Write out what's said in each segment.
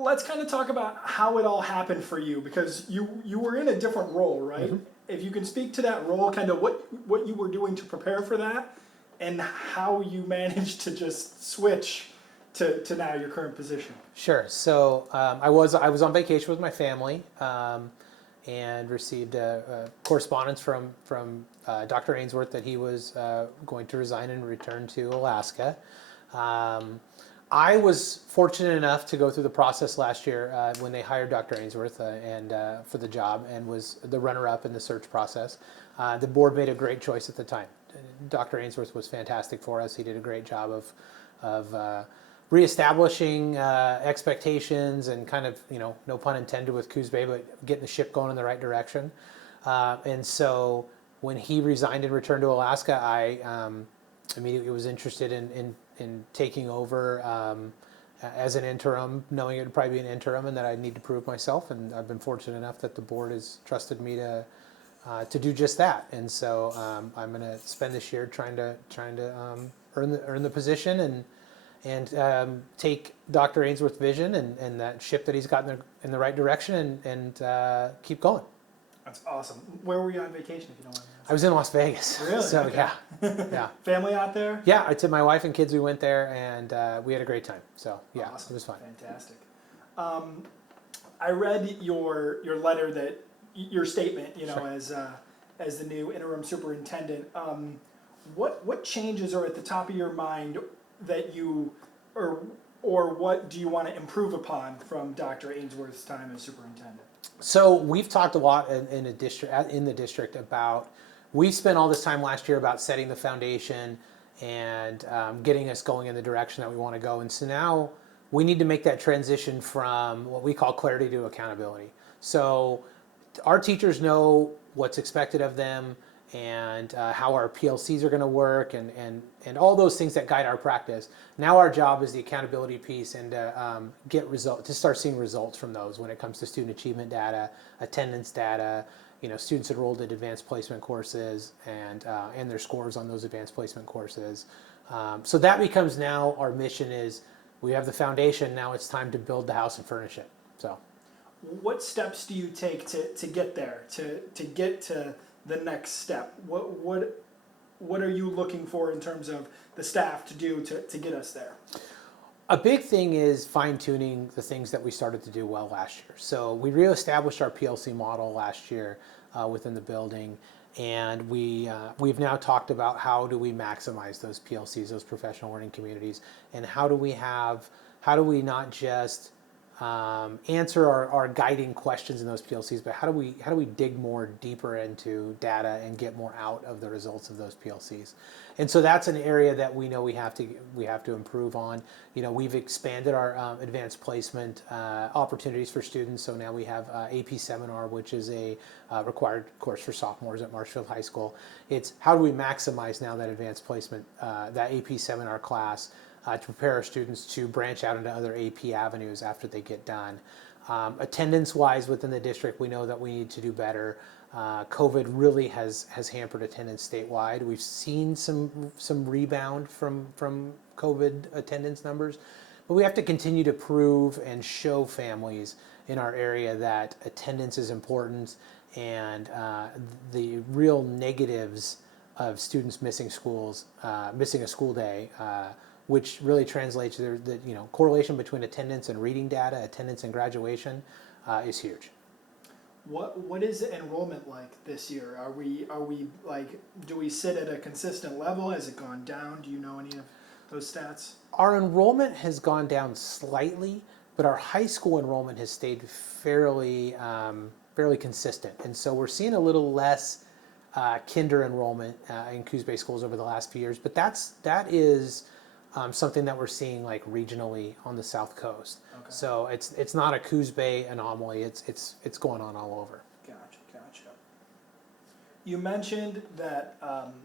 let's kind of talk about how it all happened for you, because you were in a different role, right? Mm-hmm. If you can speak to that role, kind of what you were doing to prepare for that, and how you managed to just switch to now your current position. Sure. So I was on vacation with my family and received a correspondence from Dr. Ainsworth that he was going to resign and return to Alaska. I was fortunate enough to go through the process last year when they hired Dr. Ainsworth and for the job, and was the runner-up in the search process. The board made a great choice at the time. Dr. Ainsworth was fantastic for us. He did a great job of reestablishing expectations and kind of, no pun intended with Coos Bay, but getting the ship going in the right direction. And so when he resigned and returned to Alaska, I immediately was interested in taking over as an interim, knowing it would probably be an interim and that I'd need to prove myself. And I've been fortunate enough that the board has trusted me to do just that. And so I'm going to spend this year trying to earn the position and take Dr. Ainsworth's vision and that ship that he's got in the right direction and keep going. That's awesome. Where were you on vacation, if you don't mind? I was in Las Vegas. Really? So okay. Yeah. Family out there? Yeah, I took my wife and kids. We went there and we had a great time. So yeah, awesome. It was fun. Fantastic. I read your letter, that your statement, sure, as the new interim superintendent. What changes are at the top of your mind that you or what do you want to improve upon from Dr. Ainsworth's time as superintendent? So we've talked a lot in the district about, we spent all this time last year about setting the foundation and getting us going in the direction that we want to go. And so now we need to make that transition from what we call clarity to accountability. So our teachers know what's expected of them and how our PLCs are going to work and all those things that guide our practice. Now our job is the accountability piece and to start seeing results from those when it comes to student achievement data, attendance data, students enrolled in advanced placement courses and their scores on those advanced placement courses. So that becomes now our mission is we have the foundation, now it's time to build the house and furnish it. So what steps do you take to get there, to get to the next step? What are you looking for in terms of the staff to do to get us there? A big thing is fine-tuning the things that we started to do well last year. So we reestablished our PLC model last year within the building, and we've now talked about how do we maximize those PLCs, those professional learning communities, and how do we not just answer our guiding questions in those PLCs, but how do we dig more deeper into data and get more out of the results of those PLCs? And so that's an area that we know we have to improve on. We've expanded our advanced placement opportunities for students. So now we have AP Seminar, which is a required course for sophomores at Marshfield High School. It's how do we maximize now that advanced placement, that AP Seminar class, to prepare our students to branch out into other AP avenues after they get done. Attendance-wise within the district, we know that we need to do better. COVID really has hampered attendance statewide. We've seen some rebound from COVID attendance numbers, but we have to continue to prove and show families in our area that attendance is important, and the real negatives of students missing a school day, which really translates to the correlation between attendance and reading data, attendance and graduation, is huge. What is the enrollment like this year? Are we like, do we sit at a consistent level? Has it gone down? Do you know any of those stats? Our enrollment has gone down slightly, but our high school enrollment has stayed fairly consistent, and so we're seeing a little less kinder enrollment in Coos Bay schools over the last few years. But that is something that we're seeing like regionally on the South Coast. Okay. So it's not a Coos Bay anomaly. It's going on all over. Gotcha. You mentioned that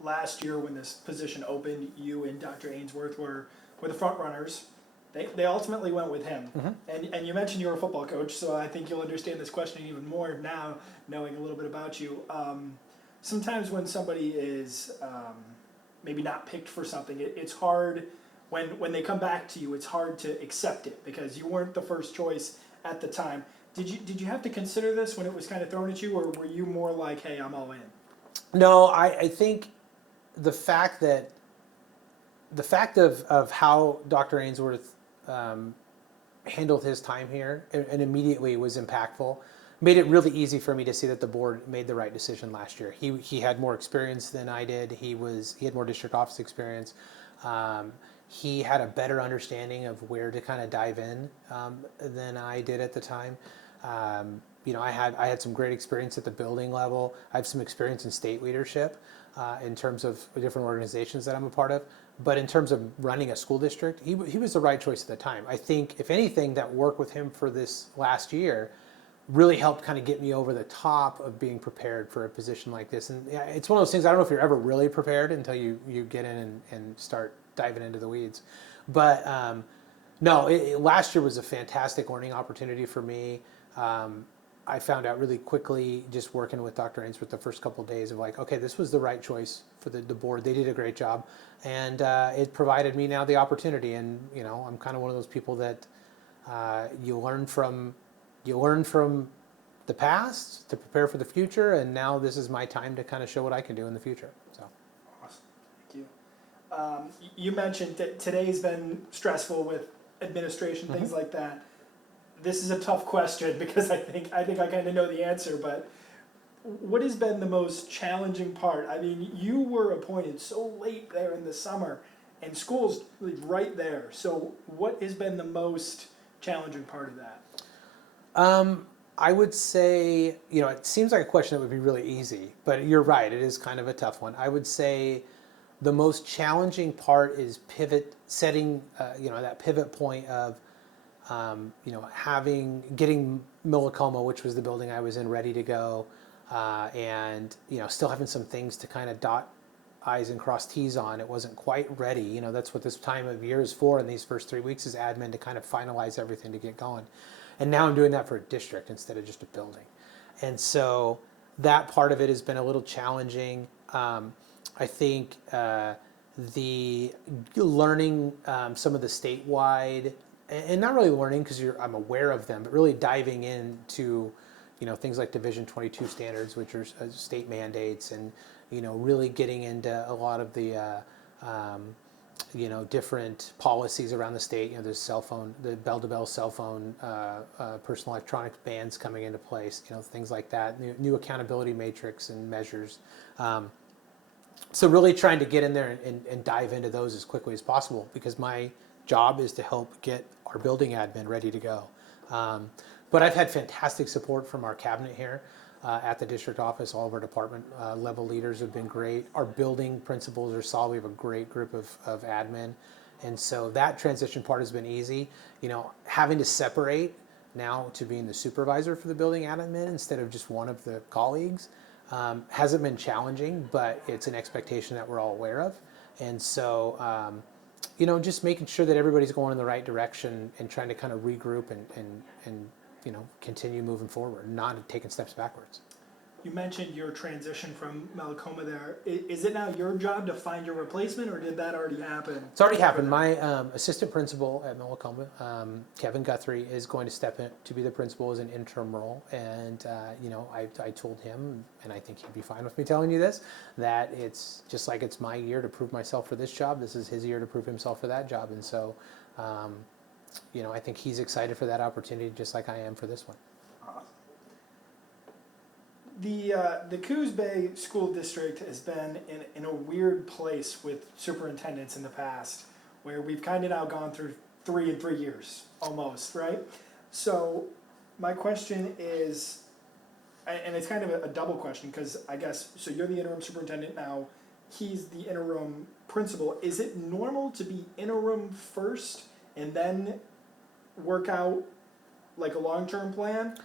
last year when this position opened, you and Dr. Ainsworth were the front runners. They ultimately went with him. Mm-hmm. And you mentioned you were a football coach, so I think you'll understand this question even more now, knowing a little bit about you. Sometimes when somebody is maybe not picked for something, it's hard when they come back to you, it's hard to accept it because you weren't the first choice at the time. Did you have to consider this when it was kind of thrown at you, or were you more like, hey, I'm all in? No, I think the fact of how Dr. Ainsworth handled his time here and immediately was impactful made it really easy for me to see that the board made the right decision last year. He had more experience than I did. He had more district office experience. He had a better understanding of where to kind of dive in than I did at the time. I had some great experience at the building level. I have some experience in state leadership in terms of different organizations that I'm a part of. But in terms of running a school district, he was the right choice at the time. I think, if anything, that work with him for this last year really helped kind of get me over the top of being prepared for a position like this. And it's one of those things, I don't know if you're ever really prepared until you get in and start diving into the weeds. But no, last year was a fantastic learning opportunity for me. I found out really quickly, just working with Dr. Ainsworth the first couple of days, of like, okay, this was the right choice for the board. They did a great job, and it provided me now the opportunity. And I'm kind of one of those people that you learn from the past to prepare for the future, and now this is my time to kind of show what I can do in the future. So awesome, thank you. You mentioned that today's been stressful with administration, things like that. This is a tough question because I think I kind of know the answer, but what has been the most challenging part? I mean, you were appointed so late there in the summer, and school's right there. So what has been the most challenging part of that? I would say, it seems like a question that would be really easy, but you're right, it is kind of a tough one. I would say the most challenging part is setting that pivot point of getting Millicoma, which was the building I was in, ready to go, and still having some things to kind of dot I's and cross T's on. It wasn't quite ready. That's what this time of year is for, and these first 3 weeks is admin to kind of finalize everything to get going. And now I'm doing that for a district instead of just a building. And so that part of it has been a little challenging. I think the learning some of the statewide, and not really learning because I'm aware of them, but really diving into things like Division 22 standards, which are state mandates, and really getting into a lot of the different policies around the state. There's the bell-to-bell cell phone, personal electronic bans coming into place, things like that, new accountability matrix and measures. So really trying to get in there and dive into those as quickly as possible, because my job is to help get our building admin ready to go. But I've had fantastic support from our cabinet here at the district office. All of our department level leaders have been great. Our building principals are solid. We have a great group of admin. And so that transition part has been easy. Having to separate now to being the supervisor for the building admin instead of just one of the colleagues hasn't been challenging, but it's an expectation that we're all aware of. And so, just making sure that everybody's going in the right direction and trying to kind of regroup and continue moving forward, not taking steps backwards. You mentioned your transition from Millicoma there. Is it now your job to find your replacement, or did that already happen? It's already happened. My assistant principal at Millicoma, Kevin Guthrie, is going to step in to be the principal as an interim role. And, I told him, and I think he'd be fine with me telling you this, that it's just like it's my year to prove myself for this job. This is his year to prove himself for that job. And so, I think he's excited for that opportunity just like I am for this one. The Coos Bay School District has been in a weird place with superintendents in the past, where we've kind of now gone through 3 in 3 years, almost, right? So my question is, and it's kind of a double question, because I guess, so you're the interim superintendent now, he's the interim principal. Is it normal to be interim first and then work out like a long-term plan?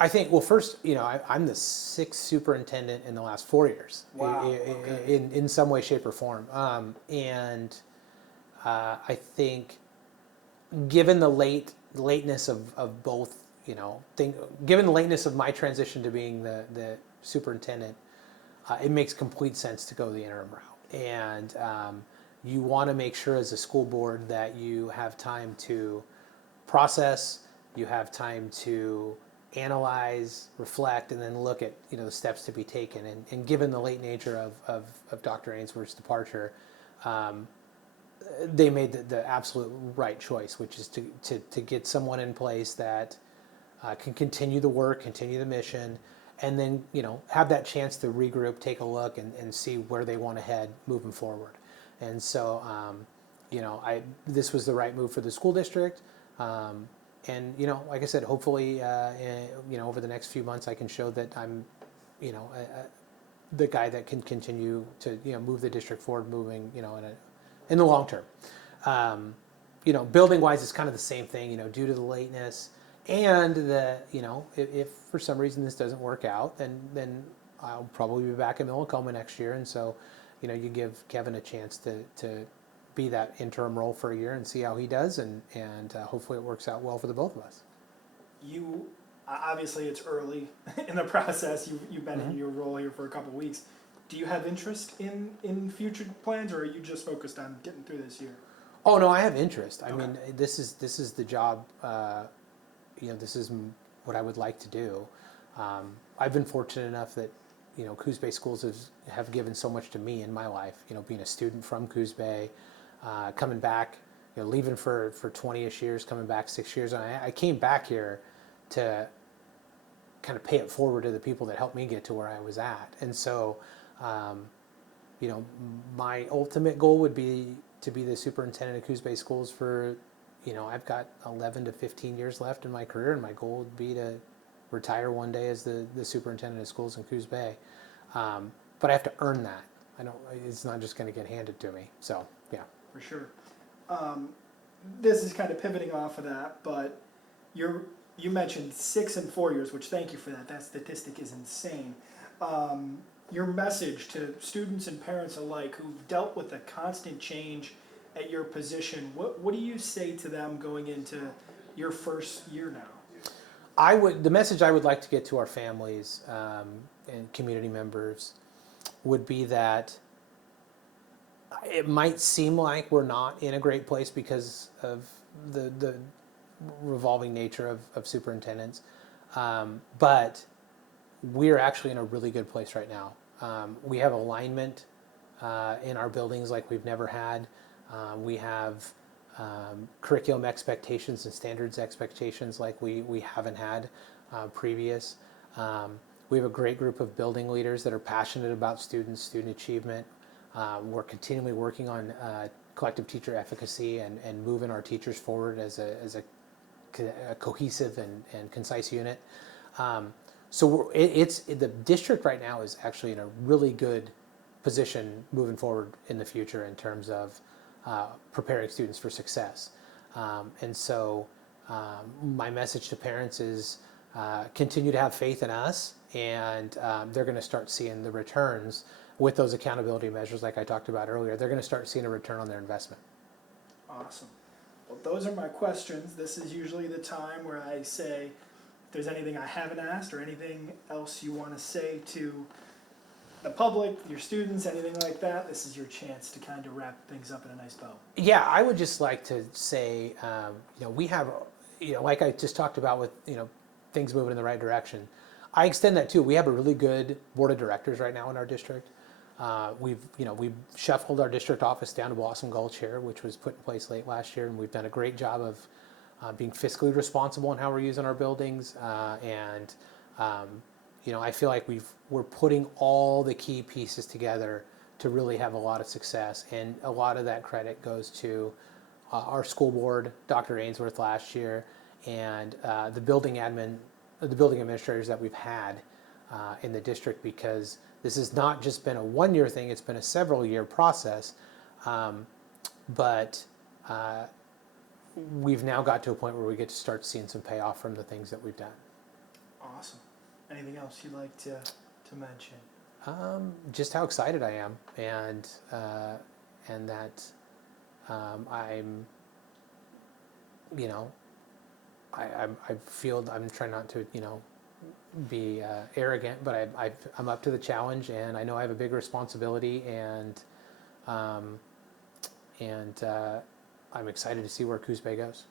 I think, well, first, I'm the 6th superintendent in the last 4 years. Wow, okay. In some way, shape, or form. And I think, given the lateness of both, given the lateness of my transition to being the superintendent, it makes complete sense to go the interim route. And you want to make sure as a school board that you have time to process, you have time to analyze, reflect, and then look at the steps to be taken. And given the late nature of Dr. Ainsworth's departure, they made the absolute right choice, which is to get someone in place that can continue the work, continue the mission, and then have that chance to regroup, take a look, and see where they want to head moving forward. And so, this was the right move for the school district. And like I said, hopefully, over the next few months, I can show that I'm, the guy that can continue to move the district forward, moving in the long term. Building wise, it's kind of the same thing. Due to the lateness and if for some reason this doesn't work out, then I'll probably be back in Millicoma next year, and so you give Kevin a chance to be that interim role for a year and see how he does, and hopefully it works out well for the both of us. You obviously it's early in the process. You've been Mm-hmm. in your role here for a couple of weeks. Do you have interest in future plans, or are you just focused on getting through this year? Oh no, I have interest. I Okay. mean, this is the job. This is what I would like to do. I've been fortunate enough that Coos Bay Schools have given so much to me in my life. Being a student from Coos Bay, coming back, leaving for 20-ish years, coming back 6 years, and I came back here to kind of pay it forward to the people that helped me get to where I was at. And so, my ultimate goal would be to be the superintendent of Coos Bay Schools for, I've got 11 to 15 years left in my career, and my goal would be to retire one day as the superintendent of schools in Coos Bay. But I have to earn that. It's not just going to get handed to me. So, yeah. For sure. This is kind of pivoting off of that, but you mentioned 6 and 4 years, which thank you for that. That statistic is insane. Your message to students and parents alike who've dealt with the constant change at your position, what do you say to them going into your first year now? The message I would like to get to our families and community members would be that it might seem like we're not in a great place because of the revolving nature of superintendents, but we're actually in a really good place right now. We have alignment in our buildings like we've never had. We have curriculum expectations and standards expectations like we haven't had previous. We have a great group of building leaders that are passionate about student achievement. We're continually working on collective teacher efficacy and moving our teachers forward as a cohesive and concise unit. So the district right now is actually in a really good position moving forward in the future in terms of preparing students for success. And so my message to parents is continue to have faith in us, and they're going to start seeing the returns with those accountability measures like I talked about earlier. They're going to start seeing a return on their investment. Awesome. Well, those are my questions. This is usually the time where I say, if there's anything I haven't asked or anything else you want to say to the public, your students, anything like that, this is your chance to kind of wrap things up in a nice bow. Yeah, I would just like to say, we have, like I just talked about with, things moving in the right direction. I extend that too. We have a really good board of directors right now in our district. We've shuffled our district office down to Blossom Gulch here, which was put in place late last year, and we've done a great job of being fiscally responsible in how we're using our buildings. I feel like we're putting all the key pieces together to really have a lot of success, and a lot of that credit goes to our school board, Dr. Ainsworth last year, and the building administrators that we've had in the district, because this has not just been a one-year thing, it's been a several-year process, but we've now got to a point where we get to start seeing some payoff from the things that we've done. Awesome. Anything else you'd like to mention? Just how excited I am, and that I'm, I feel I'm trying not to, be arrogant, but I'm up to the challenge, and I know I have a big responsibility, and and I'm excited to see where Coos Bay goes.